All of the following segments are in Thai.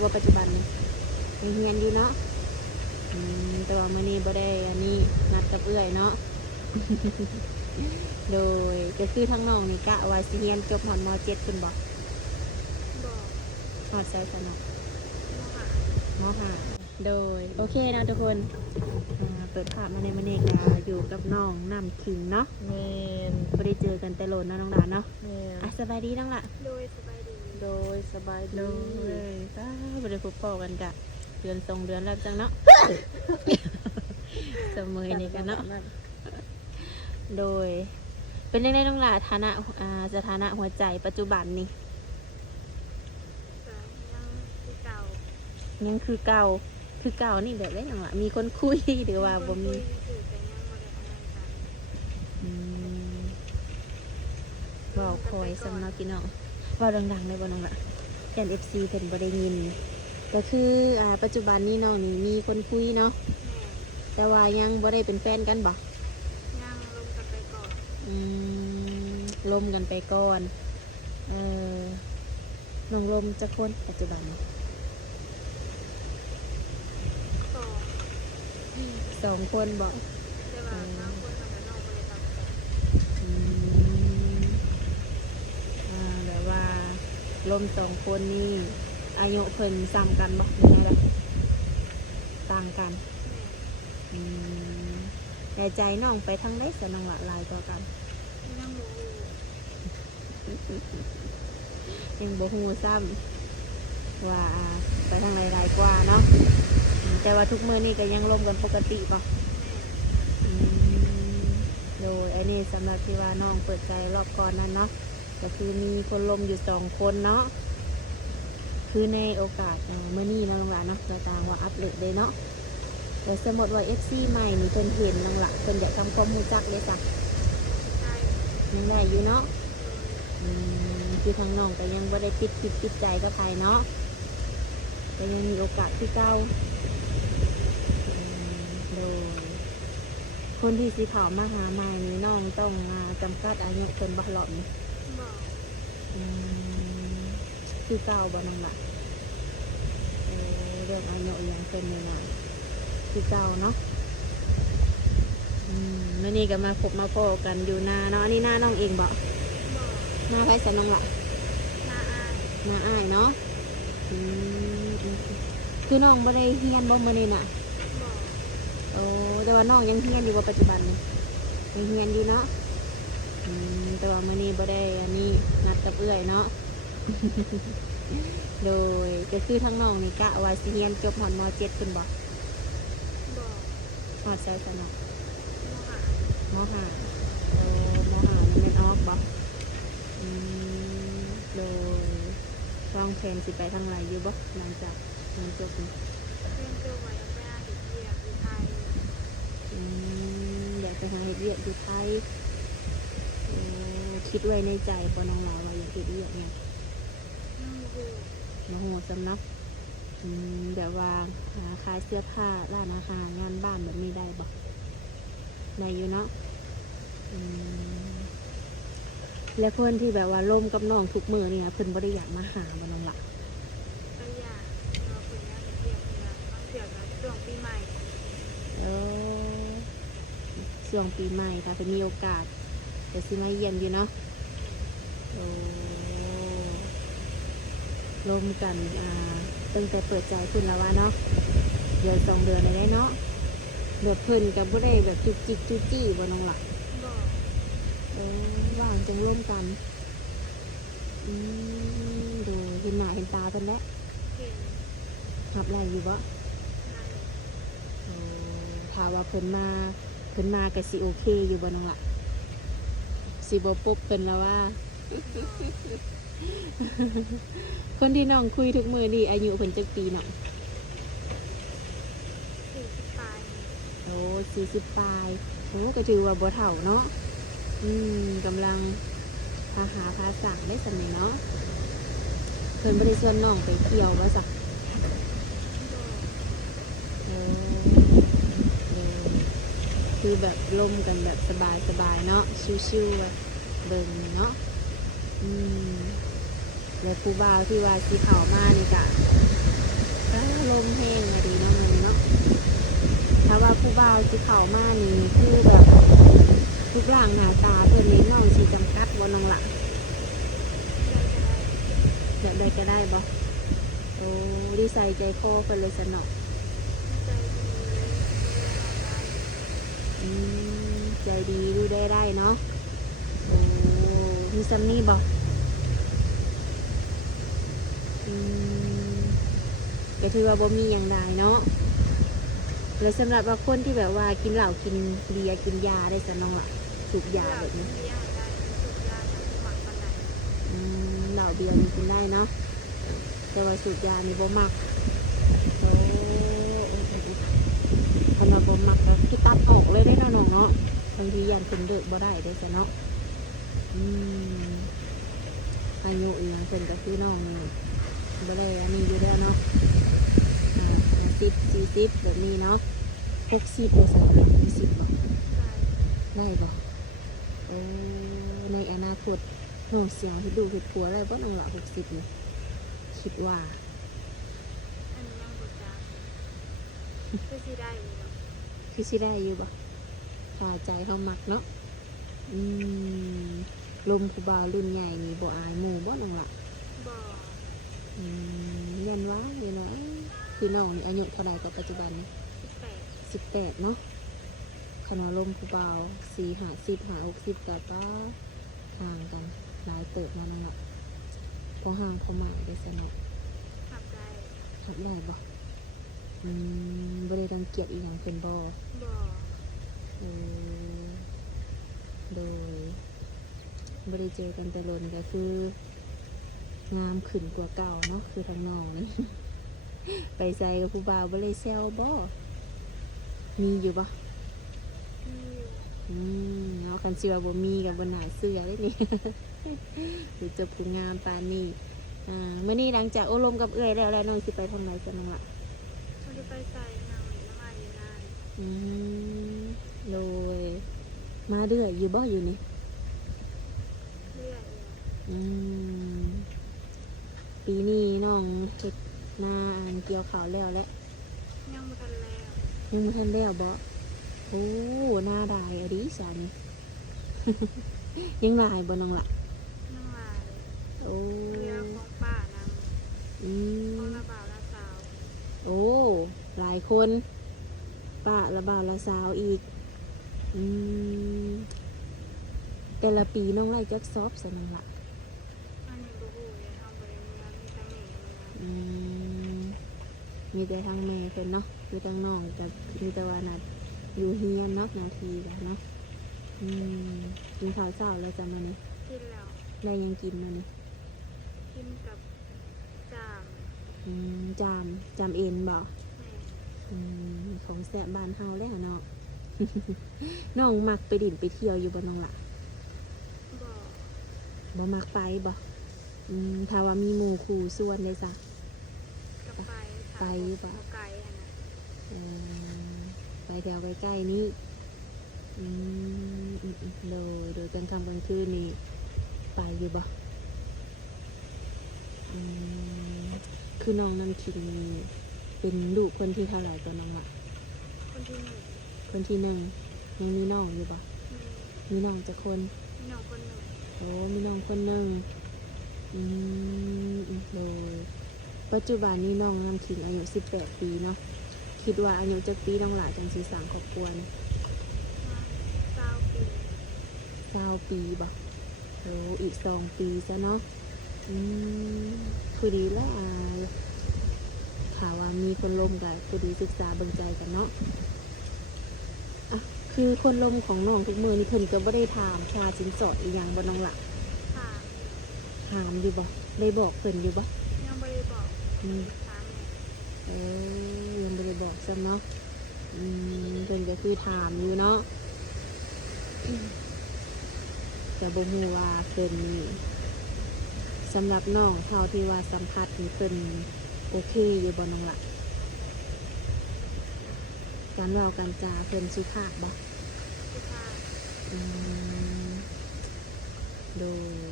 อยู่ว่าปัจจุบันนี้ยังเฮียนอยู่เนาะแต่ว่ามื้อนี้บ่ได้อันนี้นัดกับเอื้อยเนาะ โดยก็คือทั้งน้องนี่กะว่าสิเรียนจบฮอดม.7 ขึ้นบ่บอกฮอดไสซะเนาะมหาม .5 โดยโอเคเนาะทุกคนเปิดภาพมาในมื้อนี้ก็อยู่กับน้องน้ำขิงเนาะแม่น บ่ได้เจอกันแต่โลนเนาะน้องดาเนาะ แม่น สบายดีน้องล่ะ โดยสบายดี โดยสบาย โด ดี ยบ่ได้พบพ่อกันกะเดือน2เดือนแล้วจังเนาะ เสมอนี่กันเนาะโดยเป็นยังไงน้องล่ะฐานะสถานะหัวใจปัจจุบันนี่ ก็ยังคือเก่า ยังคือเก่านี่แบบได้ยังล่ะมีคนคุยหรือว่าบ่มี คุยอยู่แต่ยังบ่ได้อะไรกัน อืมเว้าคอยสำนักพี่น้องเว้าดังๆได้บ่น้องล่ะแฟน FC เพิ่นบ่ได้ยินก็คือปัจจุบันนี้น้องนี่มีคนคุยเนาะ แม่ แต่ว่ายังบ่ได้เป็นแฟนกันบ่ ยังลงกันไปก่อน อืมลมกันไปก่อนน้องลมจะคนปัจจุบัน ต่อ 2 คนบอก แต่ว่าบางคนมันก็นอกบ่ได้รับแต่ แบบว่าลม2 คนนี่อายุเพิ่นซ้ำกันบอกยังไงล่ะต่างกัน แม่ ในใจน้องไปทางไหนสนองละลายกว่ากัน ยังบ่รู้ ยังบ่ฮู้ซ้ำว่าไปทางไหนลายกว่าเนาะแต่ว่าทุกมื้อนี้ก็ยังลมกันปกติบ่ แม่ โดยอันนี้สำหรับที่ว่าน้องเปิดใจรอบก่อนนั้นเนาะก็คือมีคนลมอยู่2 คนเนาะคือในโอกาสมื้อนี้น้องหลานเนาะเราต่างว่าอัปเดตเลยเนาะแต่สมมติว่า FC ใหม่นี่เพิ่นเห็นน้องหละเพิ่นอยากทำความรู้จักเลยจ้ะ ใช่ ยังได้อยู่เนาะคือทางน้องก็ยังบ่ได้ปิดใจกับใครเนาะก็ยังมีโอกาสที่เก่าโดยคนที่สิเข้ามาหาใหม่นี่น้องต้องจำกัดอายุเพิ่นบ่หลอดนี่ บอก คือเก่าบ่น้องล่ะเรื่องอายุอหย่างเพิ่นนี่นะคือเก่าเนาะมื้อนี้ก็มาพบมาพ้อกันอยู่นาเนาะอันนี้หน้าน้องเองบ่ บอก หน้าไผสน้องล่ะ น่าอาย หน้าอ้ายเนาะคือน้องบ่ได้เฮียนบ่มื้อนี้น่ะ บอก โอ้แต่ว่าน้องยังเฮียนอยู่บ่ปัจจุบันนี่ยังเฮียนอยู่เนาะแต่ว่ามื้อนี้บ่ได้อันนี้นัดกับเอื้อยเนาะ โดยก็คือทั้งน้องนี่กะว่าสิเรียนจบฮอดม.7 ขึ้นบ่ บอก ฮอดไสซะเนาะ มหาม .5 โอ้ม.5นี่แม่นออกบ่โดยวางแผนสิไปทางไหนอยู่บ่หลังจากเรียนจบนี่ เพื่อนเจอไว้ยังไม่อาเห็นเรียกอยู่ไทย อยากไปหาเฮ็ดเวียกอยู่ไทยคิดไว้ในใจบ่น้องหลาว่าอยากเฮ็ดเวียกเนี่ย ยังบ่รู้ มาโหสำนักแบบว่าหาขายเสื้อผ้าร้านอาหารงานบ้านแบบนี้ได้บ่ได้อยู่เนาะและเพื่อนที่แบบว่าล่มกับน้องทุกมือเนี่ยเพิ่นบ่ได้อยากมาหาบ่น้องละ ก็อยากเราเพิ่นยังเรียกเนี่ยบางเทื่อก็ช่วงปีใหม่ เออช่วงปีใหม่ถ้าเป็นมีโอกาสจะสิมาเยี่ยมอยู่เนาะโอ้ล่มกันตั้งแต่เปิดใจขึ้นแล้วว่าเนาะเดือน2 เดือนได้เนาะแบบเพิ่นกับบ่ได้แบบจุกจิกจุกจี้บ่น้องละ บอก ว่างจังร่วมกันดูเห็นหน้าเห็นตากันแล้ว เห็น หับอะไรอยู่บ่ นั่น ถ้าว่าเพิ่นมาก็สิโอเคอยู่บ่น้องล่ะสิบ่ปุ๊บเพิ่นแล้วว่า คนที่น้องคุยทุกมื้อนี่อายุเพิ่นจักปีเนาะ 40ปลาย โอ้40ปลายโอ้ก็ถือว่าบ่เฒ่าเนาะกำลังพาหาพาสั่งได้สำนี้เนาะเพิ่นบ่ได้ชวนน้องไปเที่ยวว่าสัก บอก คือแบบล่มกันแบบสบายๆเนาะชิวๆแบบเบิ่งเนาะแล้วผู้บ่าวที่ว่าสีขาวมานี่กะ แห้งอะดีเนาะมื้อนี้เนาะถ้าว่าผู้บ่าวสิเข้ามานี่คือแบบรูปร่างหน้าตาเพิ่นนี่น้องสิจำกัดบ่น้องล่ะ ได้ก็ได้ แบบใดก็ได้บ่โอ้ดีใส่ใจคอเพิ่นเลยสนอก ใจดีเลยได้ อืมใจดีดูได้ได้เนาะโอ้มีซัมนี่บ่อืมก็ถือว่าบ่มีหยังได้เนาะแล้วสำหรับว่าคนที่แบบว่ากินเหล้ากินเบียร์กินยาได้ซะน้องล่ะสูบยาแบบนี้ ที่อยากได้สุดยอดนะหมักปานไหน เหล้าเบียร์นี่กินได้เนาะแต่ว่าสูบยานี่บ่มักโอ้คันว่าบ่มักก็คือตัดออกเลยได้เนาะน้องเนาะบางทียันเป็นเลิกบ่ได้ได้ซะเนาะอืมอายุอีหยังเพิ่นก็คือน้องนี่บ่ได้อันนี้อยู่แล้วเนาะ50 40แบบนี้เนาะ60บ่ใส่20บ่ ได้ ได้บ่โอ้ในอนาคตน้องเสียวเฮ็ดลูกเฮ็ดผัวได้บ่น้องละ60นี่คิดว่า อันนี้ยังบ่จักคือสิได้อยู่ดอก คือสิได้อยู่บ่ถ้าใจเขามักเนาะอืมลมผู้บ่าวรุ่นใหญ่นี่บ่อายหมู่บ่น้องละ บ่ ยันว่าอยู่นะคือน้องนี่อายุเท่าใดก็ปัจจุบันนี้ 18 18เนาะคณะลมผู้บ่าว4 50 60ก็ป้าห่างกันหลายเติบแล้วน้องละพอห่างพอหมายได้ซะเนาะ ขับได้ รับได้บ่บ่ได้รังเกียจอีหยังเพิ่นบ่ บ่ เออโดยบ่ได้เจอกันแต่โลนก็คือ งามขึ้นกว่าเก่าเนาะคือทางน้องนี่ ไปใส่กับผู้บ่าวบ่ได้แซวบ่มีอยู่บ่ มีอยู่ เอาคันสิว่าบ่มีก็บ่น่าเชื่อเด้นี่ หรือจะผู้งามปานนี้มื้อนี้หลังจากอบรมกับเอื้อยแล้วน้องสิไปทางไหนซะน้องล่ะ เขาจะไปใส่นางน้ำมันอยู่นาน โดยมาเรื่อยอยู่บ่อยู่นี่ เรื่อยเลย อืมปีนี้น้องเฮ็ดนาเกี่ยวข้าวแล้วแหละ ยังบ่ทันแล้ว ยังบ่ทันแล้วบ่โอ้หน้าดายอะดิสานี่ ยังหลายบ่น้องล่ะ ยังหลาย โอ้ เรือของป้านาง อื ของ ม ละบ่าวละสาว โอ้หลายคนป้าละบ่าวละสาวอีกอืมแต่ละปีน้องไล่จักซอบซะน้องล่ะ อันนี้บ่ฮู้เลยเฮาบ่ได้เมืองมีแต่แม่เมือง อืมมีแต่ทางแม่เพิ่นเนาะอยู่ทางน้องกับมีแต่ว่านัดอยู่เฮียนเนาะนาทีกันเนาะกินข้าวเช้าแล้วจ้ะมื้อนี้ กินแล้ว ได้หยังกินมื้อนี้ กินกับจาม จามเอ็นบ่ แม่ ของแซ่บบ้านเฮาแล้วเนาะ น้องมักไปดิ่นไปเที่ยวอยู่บ่น้องล่ะ บ่ บ่มักไปบ่ถ้าว่ามีหมู่คู่ส่วนได้ซะ กับไป ไปบ่ บ่ไกลหั่นน่ะ เออไปแถวใกล้ๆนี้โดยกลางค่ำกลางคืนนี่ไปอยู่บ่คือน้องน้ำขิงนี่เป็นลูกคนที่เท่าไหร่ตัวน้องละ คนที่หนึ่ง คนที่หนึ่งยังมีน้องอยู่บ่ มี มีน้องจะคน มีน้องคนหนึ่ง โอ้มีน้องคนหนึ่งโดยปัจจุบันนี้น้องน้ำขิงอายุ18 ปีเนาะคิดว่าอายุจักปีน้องหลาจังสิสร้างครอบครัวนี่ มา20 ปี 20 ปีบ่โอ้อีก2 ปีซะเนาะคือดีแล้วข่าวว่ามีคนลมกับคือดีศึกษาเบิ่งใจกันเนาะอ่ะคือคนลมของน้องทุกมือนี่เพิ่นก็บ่ได้ถามค่าสินสอดอีหยังบ่น้องล่ะ ถาม ถามอยู่บ่ได้บอกเพิ่นอยู่บ่ ยังบ่ได้บอก ถามแม่ ยังบ่ได้บอกซ้ำเนาะเพิ่นก็คือถามอยู่เนาะแต่บ่ฮู้ว่าเพิ่นนี่สำหรับน้องเท่าที่ว่าสัมผัสนี่เพิ่นโอเคอยู่บ่น้องล่ะการเว้าการจาเพิ่นสุภาพบ่ สุภาพ โดย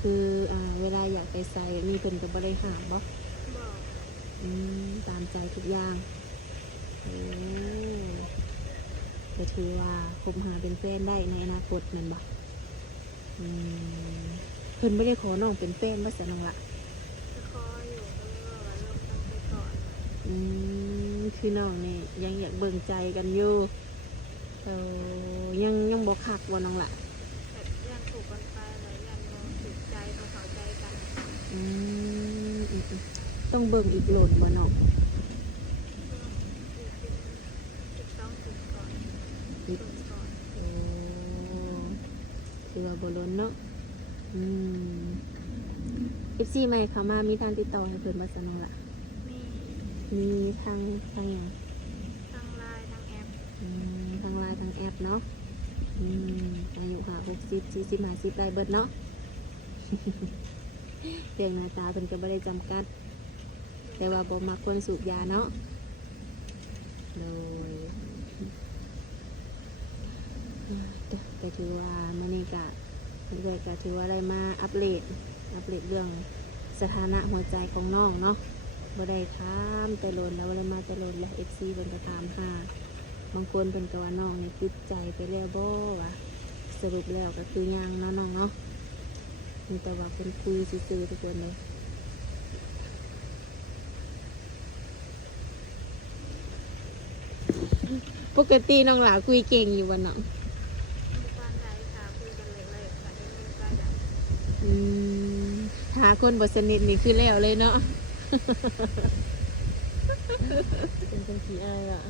คือเวลาอยากไปไสมีเพิ่นก็บ่ได้ห้ามบ่ บอก ตามใจทุกอย่างโอ้ก็ถือว่าคบหาเป็นแฟนได้ในอนาคตแม่นบ่อืมเพิ่นบ่ได้ขอน้องเป็นแฟนบ่ซะน้องละ จะคออยู่ก็เลยว่าลงกันไปก่อน คือน้องนี่ยังอยากเบิ่งใจกันอยู่ยังบ่คักบ่น้องละ แต่ยันถูกกันไปแล้วยันมองถูกใจมองเข้าใจกัน อืมต้องเบิ่งอีกโหลดบ่น้อง ก็อยู่เป็น12ถึงก่อนฝึกก่อน โอ้ถือว่าบ่ล้นเนาะอืม FC ใหม่เข้ามามีทางติดต่อให้เพิ่นบ่ซะน้องละ มี มีทางหยัง ทั้งไลน์ทั้งแอป ทางไลน์ทางแอปเนาะอายุหา60 40 50ได้เบิดเนาะ เรื่องหน้าตาเพิ่นก็บ่ได้จำกัด แต่ว่าบ่มักคนสูบยาเนาะโดยก็ถือว่ามื้อนี้ก็เรื่อยก็ถือว่าได้มาอัปเดตเรื่องสถานะหัวใจของน้องเนาะบ่ได้ถามแต่โลนแล้วบ่ได้มาแต่โลนแล้ว FC เพิ่นก็ถามหาบางคนเพิ่นก็ว่าน้องนี่ปิดใจไปแล้วบ่วะสรุปแล้วก็คือยังเนาะน้องเนาะมีแต่ว่าเพิ่นคุยซื่อๆทุกคนเลย ปกติน้องหลาคุยเก่งอยู่วันน้อง ทุกวันใดค่ะคุยกันเลยๆแต่ได้ยินก็จะ หาคนบทสนิทนี่คือแล้วเลยเนาะ เป็นคนขี้อายล่ะ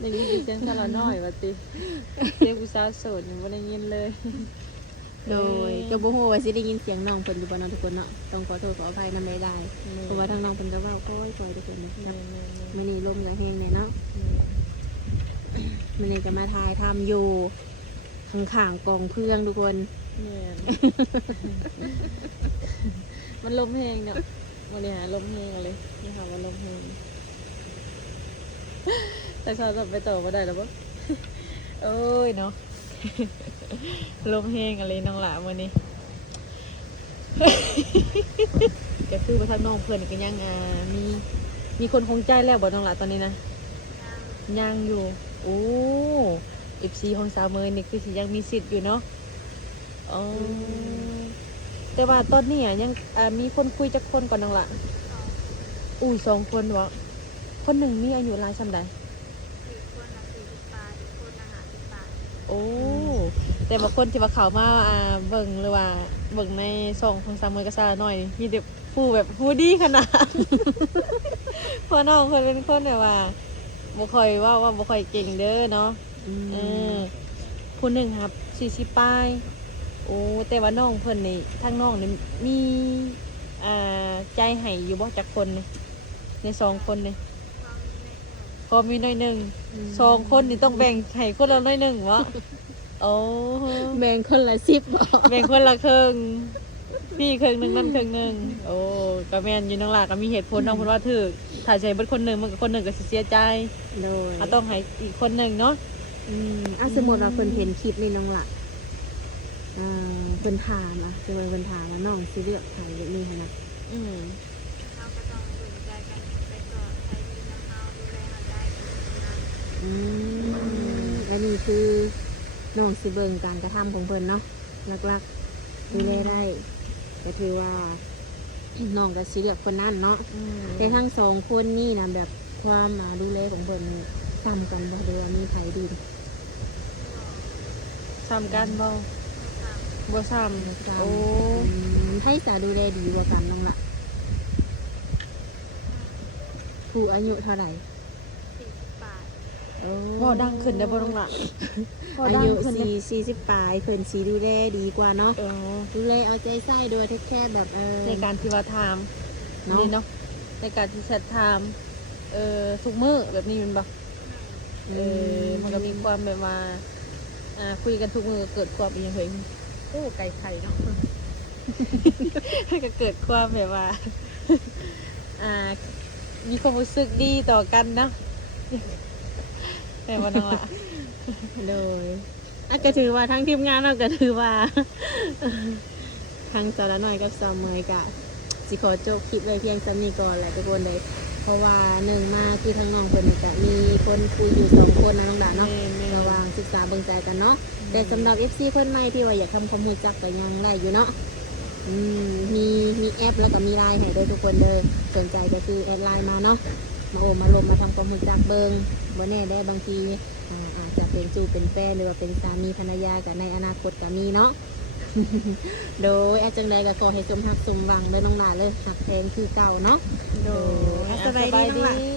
ได้ยินเสียงคาราน้อยว่าติเสียงผู้สาวโสดยังบ่ได้ยินเลย โดยก็บ่ฮู้ว่าสิได้ยินเสียงน้องเพิ่นอยู่บ่เนาะทุกคนเนาะต้องขอโทษขออภัยนำได้ เพราะว่าทางน้องเพิ่นก็เว้าค่อยๆทุกคนเนาะมื้อนี้ลมก็แฮงแน่เนาะมื้อนี้ก็มาถ่ายทำอยู่ข้างๆกองเพื่องทุกคน แม่นมันลมแห้งเนาะวันนี้หาลมแห้งเลยนี่ค่ะว่าลมแห้งแต่เขาจะไปต่อมาได้แล้วปะโอ้ยเนาะ ลมแห้งอะไรน้องหลาวันนี้ ก็คือว่าทางน้องเพื่อนก็ยังมีคนคงใจแล้วบ่น้องหลาตอนนี้นะ ยังยังอยู่โอ้FC ของสาวเมยนี่คือสิยังมีสิทธิ์อยู่เนาะอ๋อแต่ว่าตอนนี้ยังมีคนคุยจักคนก่อนน้องหละ 2 คนวะคนหนึ่งมีอายุหลายส่ำใด 4 คนละ40 บาทอีกคนละ50 บาท โอ้แต่บางคนที่ว่าเขามาเบิ่งหรือว่าเบิ่งในช่องของสาวเมยก็ซาหน่อยนี่มีแต่ผู้แบบผู้ดีขนาด เพราะน้องเพิ่นเป็นคนแบบว่าบ่ค่อยว่าบ่ค่อยเก่งเด้อเนาะผู้หนึ่งครับ40ปลายโอ้แต่ว่าน้องเพิ่นนี่ทางน้องนี่มีใจให้อยู่บ่จักคนนี่ใน2 คนนี่ ความในพอมีหน่อยหนึง2 คนนี่ต้องแบ่งให้คนละหน่อยหนึงวะโอ้ แบ่งคนละ10บ่ แบ่งคนละครึ่งพี่ครึ่งหนึงนั่นครึ่งหนึงโอ้ก็แม่นอยู่น้องหลาก็มีเหตุผลน้องเพิ่นว่าถูกถ้าใช้เบิดคนหนึงมันก็คนหนึงก็สิเสียใจ โดย ต้องให้อีกคนหนึงเนาะ สมมุติว่าเพิ่นเห็นคลิปนี่น้องละเพิ่นถามสมมุติเพิ่นถามว่าน้องสิเลือกใครแบบนี้หั่นน่ะ อืม เราก็ต้องสนใจกันไปก่อนใครมีน้ำเฮาดูแลเราได้กันนาน อันนี้คือน้องสิเบิ่งการกระทำของเพิ่นเนาะหลักๆดูแลได้ก็ถือว่า น้องก็สิเลือกคนนั้นเนาะแต่ทั้ง2คนนี่นะแบบความดูแลของเพิ่นซ้ำกันบ่หรือว่ามีใครดี ซ้ำกันบ่ ๆค่ะ บ่ซ้ำโอ้ ให้สาดูแลดีกว่ากันน้องละผู้อายุเท่าไหร่ 40 บาท บ่ดังขึ้นได้บ่ต้องล่ะ อายุ40ปลายเพิ่นสีดูแลดีกว่าเนาะ เออ ดูแลเอาใจใส่ด้วยเทคแคร์แบบในการที่ว่าถาม เนาะ นี่เนาะในการที่แชทถามทุกมื้อแบบนี้แมันบ่มันก็มีความแบบว่าคุยกันทุกมื้อก็เกิดความอีหยังเฮ้ยโอ้ไก่ไข่เนาะ ก็เกิดความแบบว่า มีความรู้สึกดีต่อกันเนาะ แต่ว่าน้องละ โดยก็ถือว่าทั้งทีมงานเราก็ถือว่า ทางสาวละน้อยกับสาวเมยกะสิขอจบคลิปเลยเพียงซ้ำนี้ก่อนแหละทุกคนเลยเพราะว่าหนึ่งมาคือทางน้องเพิ่นนี่กะมีคนคุยอยู่2 คนนะน้องดาเนาะ แม่นๆ ระหว่างศึกษาเบิ่งใจกันเนาะแต่สำหรับ FC คนใหม่ที่ว่าอยากทำความรู้จักก็ยังได้อยู่เนาะมีแอปแล้วก็มีไลน์ให้ด้วยทุกคนเลยสนใจก็คือแอดไลน์มาเนาะมาโอมาลมมาทำความรู้จักเบิ่งบ่แน่ได้บางทีอาจจะเป็นจูเป็นแฟนหรือว่าเป็นสามีภรรยากันในอนาคตก็มีเนาะ โดยอาจังใดก็ขอให้สมหักสมหวังเด้อน้องหลาเลยหักแพงคือเก่าเนาะ โดย สบายดีน้องหลา ดี